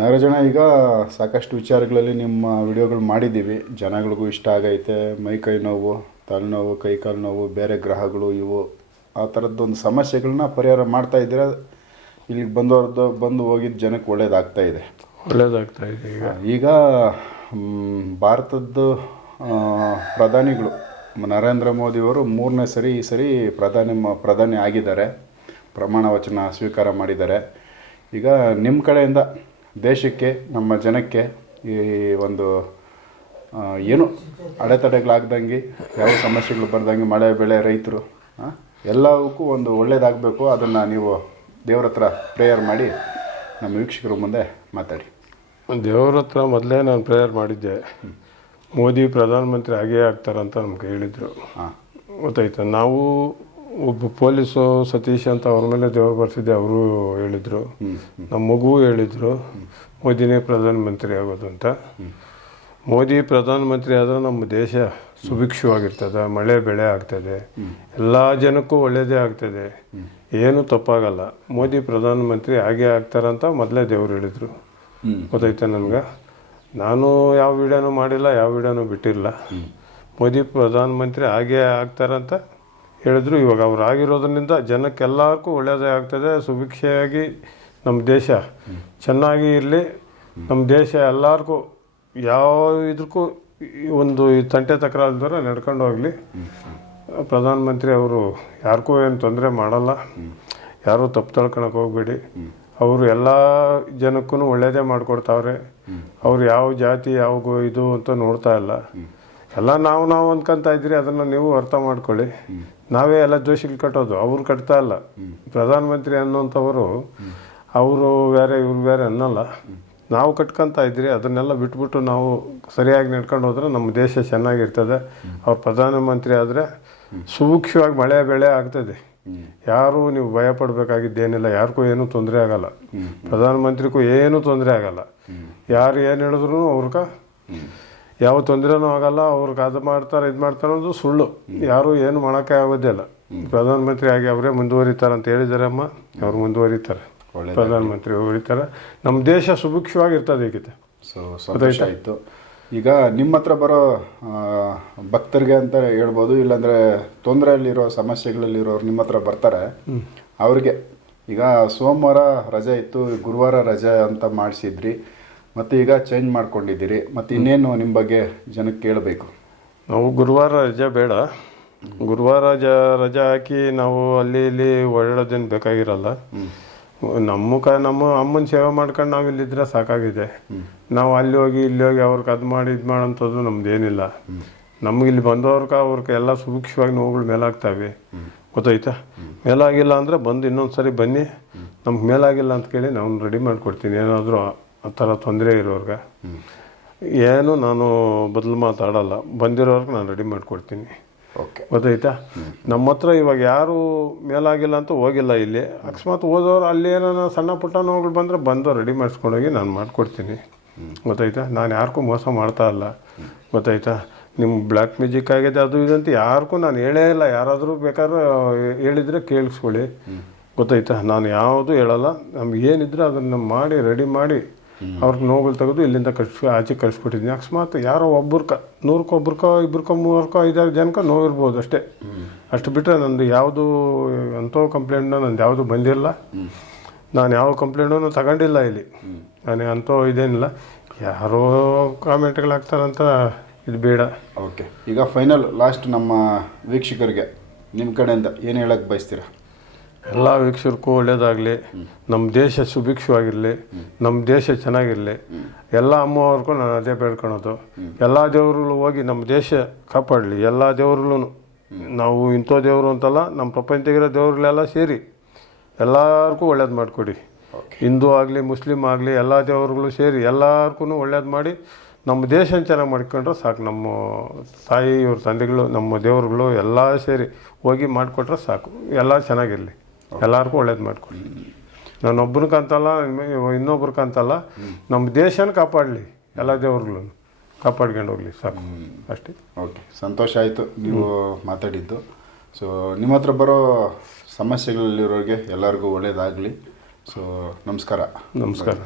ನರಜನ ಈಗ ಸಾಕಷ್ಟು ವಿಚಾರಗಳಲ್ಲಿ ನಿಮ್ಮ ವಿಡಿಯೋಗಳು ಮಾಡಿದ್ದೀವಿ. ಜನಗಳಿಗೂ ಇಷ್ಟ ಆಗೈತೆ. ಮೈ ಕೈ ನೋವು ತಲೆನೋವು ಕೈ ಕಾಲು ನೋವು ಬೇರೆ ಗ್ರಹಗಳು ಇವು. ಆ ಥರದ್ದೊಂದು ಸಮಸ್ಯೆಗಳನ್ನ ಪರಿಹಾರ ಮಾಡ್ತಾ ಇದ್ದೀರ? ಇಲ್ಲಿಗೆ ಬಂದವ್ರದ್ದು ಬಂದು ಹೋಗಿದ್ದ ಜನಕ್ಕೆ ಒಳ್ಳೇದಾಗ್ತಾ ಇದೆ. ಒಳ್ಳೇದಾಗ್ತಾ ಇದೆ ಈಗ. ಈಗ ಭಾರತದ್ದು ಪ್ರಧಾನಿಗಳು ನರೇಂದ್ರ ಮೋದಿಯವರು ಮೂರನೇ ಸರಿ ಈ ಸರಿ ಪ್ರಧಾನಿ ಪ್ರಧಾನಿ ಆಗಿದ್ದಾರೆ. ಪ್ರಮಾಣ ವಚನ ಸ್ವೀಕಾರ ಮಾಡಿದ್ದಾರೆ. ಈಗ ನಿಮ್ಮ ಕಡೆಯಿಂದ ದೇಶಕ್ಕೆ ನಮ್ಮ ಜನಕ್ಕೆ ಈ ಒಂದು ಏನು ಅಡೆತಡೆಗಳಾಗ್ದಂಗೆ ಯಾವ ಸಮಸ್ಯೆಗಳು ಬರ್ದಂಗೆ ಮಳೆ ಬೆಳೆ ರೈತರು ಎಲ್ಲವಕ್ಕೂ ಒಂದು ಒಳ್ಳೇದಾಗಬೇಕು. ಅದನ್ನು ನೀವು ದೇವ್ರ ಹತ್ರ ಪ್ರೇಯರ್ ಮಾಡಿ ನಮ್ಮ ವೀಕ್ಷಕರ ಮುಂದೆ ಮಾತಾಡಿ. ದೇವ್ರ ಹತ್ರ ಮೊದಲೇ ನಾನು ಪ್ರೇಯರ್ ಮಾಡಿದ್ದೆ. ಮೋದಿ ಪ್ರಧಾನಮಂತ್ರಿ ಆಗೇ ಆಗ್ತಾರಂತ ನಮ್ಗೆ ಹೇಳಿದರು. ಹಾಂ. ಗೊತ್ತಾಯ್ತು? ನಾವು ಒಬ್ಬ ಪೊಲೀಸು ಸತೀಶ್ ಅಂತ ಅವ್ರ ಮೇಲೆ ದೇವ್ರು ಬರ್ತಿದ್ದೆ ಅವರು ಹೇಳಿದರು. ನಮ್ಮ ಮಗು ಹೇಳಿದರು ಮೋದಿನೇ ಪ್ರಧಾನಮಂತ್ರಿ ಆಗೋದು ಅಂತ. ಮೋದಿ ಪ್ರಧಾನಮಂತ್ರಿ ಆದರೆ ನಮ್ಮ ದೇಶ ಸುಭಿಕ್ಷವಾಗಿರ್ತದೆ ಮಳೆ ಬೆಳೆ ಆಗ್ತದೆ ಎಲ್ಲ ಜನಕ್ಕೂ ಒಳ್ಳೆಯದೇ ಆಗ್ತದೆ. ಏನು ತಪ್ಪಾಗಲ್ಲ. ಮೋದಿ ಪ್ರಧಾನಮಂತ್ರಿ ಹಾಗೆ ಆಗ್ತಾರಂತ ಮೊದಲೇ ದೇವ್ರು ಹೇಳಿದರು. ಗೊತ್ತೈತೆ ಗೊತ್ತಾಯ್ತಾ ನನಗೆ? ನಾನು ಯಾವ ವಿಡಿಯೋನೂ ಮಾಡಿಲ್ಲ ಯಾವ ವಿಡಿಯೋನೂ ಬಿಟ್ಟಿಲ್ಲ. ಮೋದಿ ಪ್ರಧಾನಮಂತ್ರಿ ಹಾಗೆ ಆಗ್ತಾರಂತ ಹೇಳಿದ್ರು, ಇವಾಗ ಅವ್ರು ಆಗಿರೋದ್ರಿಂದ ಜನಕ್ಕೆಲ್ಲರಿಗೂ ಒಳ್ಳೆಯದೇ ಆಗ್ತದೆ. ಸುಭಿಕ್ಷೆಯಾಗಿ ನಮ್ಮ ದೇಶ ಚೆನ್ನಾಗಿ ಇರಲಿ. ನಮ್ಮ ದೇಶ ಎಲ್ಲರಿಗೂ ಯಾವ ಇದಕ್ಕೂ ಒಂದು ಈ ತಂಟೆ ತಕರಾಲ್ದರ ನಡ್ಕೊಂಡು ಹೋಗಲಿ. ಪ್ರಧಾನಮಂತ್ರಿ ಅವರು ಯಾರಿಗೂ ಏನು ತೊಂದರೆ ಮಾಡಲ್ಲ. ಯಾರೂ ತಪ್ಪು ತಳ್ಕೊಳಕ್ಕೆ ಹೋಗ್ಬೇಡಿ. ಅವರು ಎಲ್ಲ ಜನಕ್ಕೂ ಒಳ್ಳೆಯದೇ ಮಾಡಿಕೊಡ್ತಾವ್ರೆ. ಅವ್ರು ಯಾವ ಜಾತಿ ಯಾವಗು ಇದು ಅಂತ ನೋಡ್ತಾ ಇಲ್ಲ. ಎಲ್ಲ ನಾವು ನಾವು ಅನ್ಕೊಂತ ಇದ್ರಿ ಅದನ್ನು ನೀವು ಅರ್ಥ ಮಾಡ್ಕೊಳ್ಳಿ. ನಾವೇ ಎಲ್ಲ ದೋಷಿಗಳು ಕಟ್ಟೋದು, ಅವ್ರು ಕಟ್ತಾ ಇಲ್ಲ. ಪ್ರಧಾನಮಂತ್ರಿ ಅನ್ನೋಂಥವರು, ಅವರು ಬೇರೆ, ಇವ್ರು ಬೇರೆ ಅನ್ನಲ್ಲ. ನಾವು ಕಟ್ಕೊಂತ ಇದ್ರಿ ಅದನ್ನೆಲ್ಲ ಬಿಟ್ಬಿಟ್ಟು ನಾವು ಸರಿಯಾಗಿ ನಡ್ಕೊಂಡು ಹೋದ್ರೆ ನಮ್ಮ ದೇಶ ಚೆನ್ನಾಗಿರ್ತದೆ. ಅವ್ರು ಪ್ರಧಾನಮಂತ್ರಿ ಆದರೆ ಸೂಕ್ಷ್ಮವಾಗಿ ಮಳೆ ಬೆಳೆ ಆಗ್ತದೆ. ಯಾರು ನೀವು ಭಯ ಪಡಬೇಕಾಗಿದ್ದೇನಿಲ್ಲ ಯಾರಿಗೂ ಏನೂ ತೊಂದರೆ ಆಗಲ್ಲ. ಪ್ರಧಾನಮಂತ್ರಿಗೂ ಏನೂ ತೊಂದರೆ ಆಗಲ್ಲ. ಯಾರು ಏನು ಹೇಳಿದ್ರು ಅವ್ರಗ ಯಾವ ತೊಂದರೆನೂ ಆಗಲ್ಲ ಅವ್ರಿಗೆ ಅದು ಮಾಡ್ತಾರೆ ಇದು ಮಾಡ್ತಾರೆ ಅನ್ನೋದು ಸುಳ್ಳು. ಯಾರು ಏನು ಮಾಡೋಕ್ಕೆ ಆಗೋದಿಲ್ಲ ಪ್ರಧಾನಮಂತ್ರಿ ಆಗಿ ಅವರೇ ಮುಂದುವರಿತಾರೆ ಅಂತ ಹೇಳಿದ್ದಾರೆ ಅಮ್ಮ. ಅವ್ರು ಮುಂದುವರಿತಾರೆ. ಒಳ್ಳೆ ಪ್ರಧಾನಮಂತ್ರಿ ಹೊರಿತಾರೆ ನಮ್ಮ ದೇಶ ಸುಭಿಕ್ಷವಾಗಿರ್ತದೆ ಈಗಿದೆ ಸೊ ಸಂತೋಷ ಆಯಿತು. ಈಗ ನಿಮ್ಮ ಹತ್ರ ಬರೋ ಭಕ್ತರಿಗೆ ಅಂತ ಹೇಳ್ಬೋದು ಇಲ್ಲಾಂದರೆ ತೊಂದರೆಯಲ್ಲಿರೋ ಸಮಸ್ಯೆಗಳಲ್ಲಿರೋರು ನಿಮ್ಮ ಹತ್ರ ಬರ್ತಾರೆ. ಅವ್ರಿಗೆ ಈಗ ಸೋಮವಾರ ರಜೆ ಇತ್ತು ಗುರುವಾರ ರಜೆ ಅಂತ ಮಾಡಿಸಿದ್ರಿ. ಮತ್ತು ಈಗ ಚೇಂಜ್ ಮಾಡ್ಕೊಂಡಿದ್ದೀರಿ. ಮತ್ತು ಇನ್ನೇನು ನಿಮ್ಮ ಬಗ್ಗೆ ಜನಕ್ಕೆ ಕೇಳಬೇಕು? ನಾವು ಗುರುವಾರ ರಜೆ ಬೇಡ. ಗುರುವಾರ ಜ ರಜೆ ಹಾಕಿ ನಾವು ಅಲ್ಲಿ ಇಲ್ಲಿ ಓಡಾಡೋದೇನು ಬೇಕಾಗಿರಲ್ಲ. ನಮ್ಮ ಕ ನಮ್ಮ ಅಮ್ಮನ ಸೇವೆ ಮಾಡ್ಕೊಂಡು ನಾವು ಇಲ್ಲಿದ್ರೆ ಸಾಕಾಗಿದೆ. ನಾವು ಅಲ್ಲಿ ಹೋಗಿ ಇಲ್ಲಿ ಹೋಗಿ ಅವ್ರಿಗೆ ಅದು ಮಾಡಿ ಇದು ಮಾಡೋಂಥದ್ದು ನಮ್ದು ಏನಿಲ್ಲ. ನಮ್ಗೆ ಇಲ್ಲಿ ಬಂದವ್ರಿಗೆ ಅವ್ರಿಗೆ ಎಲ್ಲ ಸೂಕ್ಷ್ಮವಾಗಿ ನೋವುಗಳು ಮೇಲಾಗ್ತವೆ. ಗೊತ್ತಾಯ್ತಾ? ಮೇಲಾಗಿಲ್ಲ ಅಂದರೆ ಬಂದು ಇನ್ನೊಂದು ಸರಿ ಬನ್ನಿ ನಮ್ಗೆ ಮೇಲಾಗಿಲ್ಲ ಅಂತ ಕೇಳಿ ನಾವು ರೆಡಿ ಮಾಡಿಕೊಡ್ತೀನಿ. ಏನಾದರೂ ಆ ಥರ ತೊಂದರೆ ಇರೋರ್ಗೆ. ಏನು ನಾನು ಬದಲು ಮಾತಾಡಲ್ಲ. ಬಂದಿರೋರ್ಗೆ ನಾನು ರೆಡಿ ಮಾಡಿಕೊಡ್ತೀನಿ. ಓಕೆ. ಗೊತ್ತಾಯ್ತಾ? ನಮ್ಮ ಹತ್ರ ಇವಾಗ ಯಾರು ಮೇಲಾಗಿಲ್ಲ ಅಂತ ಹೋಗಿಲ್ಲ ಇಲ್ಲಿ. ಅಕಸ್ಮಾತ್ ಹೋದವ್ರು ಅಲ್ಲಿ ಏನೋ ಸಣ್ಣ ಪುಟ್ಟ ನೋವುಗಳು ಬಂದರೆ ಬಂದು ರೆಡಿ ಮಾಡಿಸ್ಕೊಂಡೋಗಿ ನಾನು ಮಾಡಿಕೊಡ್ತೀನಿ. ಗೊತ್ತಾಯ್ತಾ? ನಾನು ಯಾರಿಗೂ ಮೋಸ ಮಾಡ್ತಾ ಇಲ್ಲ. ಗೊತ್ತಾಯ್ತಾ? ನಿಮ್ಮ ಬ್ಲ್ಯಾಕ್ ಮ್ಯೂಜಿಕ್ ಆಗಿದೆ ಅದು ಇದು ಅಂತ ಯಾರಿಗೂ ನಾನು ಹೇಳೇ ಇಲ್ಲ. ಯಾರಾದರೂ ಬೇಕಾದ್ರೆ ಹೇಳಿದರೆ ಕೇಳಿಸ್ಕೊಳ್ಳಿ. ಗೊತ್ತಾಯ್ತಾ? ನಾನು ಯಾವುದು ಹೇಳಲ್ಲ. ನಮ್ಗೆ ಏನಿದ್ರೆ ಅದನ್ನು ಮಾಡಿ ರೆಡಿ ಮಾಡಿ ಅವ್ರಿಗೆ ನೋವುಗಳು ತೆಗೆದು ಇಲ್ಲಿಂದ ಕಳ್ಸಿ ಆಚೆ ಕಳಿಸ್ಬಿಟ್ಟಿದ್ದೀನಿ ಅಕಸ್ಮಾತ್ ಯಾರೋ ಒಬ್ಬರ್ಕ ನೂರಕ್ಕೆ ಒಬ್ಬರ್ಕ ಇಬ್ಬರ್ಕೋ ಮೂವರ್ಕೋ ಐದಾರು ಜನಕ್ಕೆ ನೋವಿರ್ಬೋದು ಅಷ್ಟೇ. ಅಷ್ಟು ಬಿಟ್ಟರೆ ನಂದು ಯಾವುದು ಅಂಥವು ಕಂಪ್ಲೇಂಟ್ನ ನಂದು ಯಾವುದು ಬಂದಿಲ್ಲ. ನಾನು ಯಾವ ಕಂಪ್ಲೇಂಟನ್ನು ತಗೊಂಡಿಲ್ಲ ಇಲ್ಲಿ. ನಾನು ಅಂಥವು ಇದೇನಿಲ್ಲ. ಯಾರೋ ಕಾಮೆಂಟ್ಗಳಾಗ್ತಾರಂತ ಇದು ಬೇಡ. ಓಕೆ. ಈಗ ಫೈನಲ್ ಲಾಸ್ಟ್ ನಮ್ಮ ವೀಕ್ಷಕರಿಗೆ ನಿಮ್ಮ ಕಡೆಯಿಂದ ಏನು ಹೇಳಕ್ಕೆ ಬಯಸ್ತೀರಾ? ಎಲ್ಲ ವೀಕ್ಷಕರಿಗೂ ಒಳ್ಳೇದಾಗಲಿ. ನಮ್ಮ ದೇಶ ಸುಭಿಕ್ಷವಾಗಿರಲಿ. ನಮ್ಮ ದೇಶ ಚೆನ್ನಾಗಿರಲಿ. ಎಲ್ಲ ಅಮ್ಮವ್ರಿಗೂ ನಾನು ಅದೇ ಬೇಡ್ಕೊಳೋದು. ಎಲ್ಲ ದೇವ್ರಲ್ಲೂ ಹೋಗಿ ನಮ್ಮ ದೇಶ ಕಾಪಾಡಲಿ. ಎಲ್ಲ ದೇವ್ರಲ್ಲೂ ನಾವು ಇಂಥ ದೇವರು ಅಂತಲ್ಲ ನಮ್ಮ ಪ್ರಪಂಚದಾಗಿರೋ ದೇವರುಗಳೆಲ್ಲ ಸೇರಿ ಎಲ್ಲರಿಗೂ ಒಳ್ಳೇದು ಮಾಡಿಕೊಡಿ. ಹಿಂದೂ ಆಗಲಿ ಮುಸ್ಲಿಮ್ ಆಗಲಿ ಎಲ್ಲ ದೇವರುಗಳು ಸೇರಿ ಎಲ್ಲರಿಗೂ ಒಳ್ಳೇದು ಮಾಡಿ ನಮ್ಮ ದೇಶ ಚೆನ್ನಾಗಿ ಮಾಡ್ಕೊಂಡ್ರೆ ಸಾಕು. ನಮ್ಮ ತಾಯಿ ಇವ್ರ ತಂದೆಗಳು ನಮ್ಮ ದೇವರುಗಳು ಎಲ್ಲ ಸೇರಿ ಹೋಗಿ ಮಾಡಿಕೊಟ್ರೆ ಸಾಕು. ಎಲ್ಲ ಚೆನ್ನಾಗಿರಲಿ. ಎಲ್ಲರಿಗೂ ಒಳ್ಳೇದು ಮಾಡಿಕೊಡಿ. ನಾನೊಬ್ಬನಿಗಂತಲ್ಲ ಇನ್ನೊಬ್ರಿಗಂತಲ್ಲ ನಮ್ಮ ದೇಶನ ಕಾಪಾಡಲಿ ಎಲ್ಲ ದೇವ್ರುಗಳು ಕಾಪಾಡ್ಕೊಂಡು ಹೋಗಲಿ ಸರ್ ಅಷ್ಟೇ. ಓಕೆ ಸಂತೋಷ ಆಯಿತು ನೀವು ಮಾತಾಡಿದ್ದು. ಸೊ ನಿಮ್ಮ ಹತ್ರ ಬರೋ ಸಮಸ್ಯೆಗಳಲ್ಲಿರೋರಿಗೆ ಎಲ್ಲರಿಗೂ ಒಳ್ಳೆಯದಾಗಲಿ ಸೊ ನಮಸ್ಕಾರ. ನಮಸ್ಕಾರ.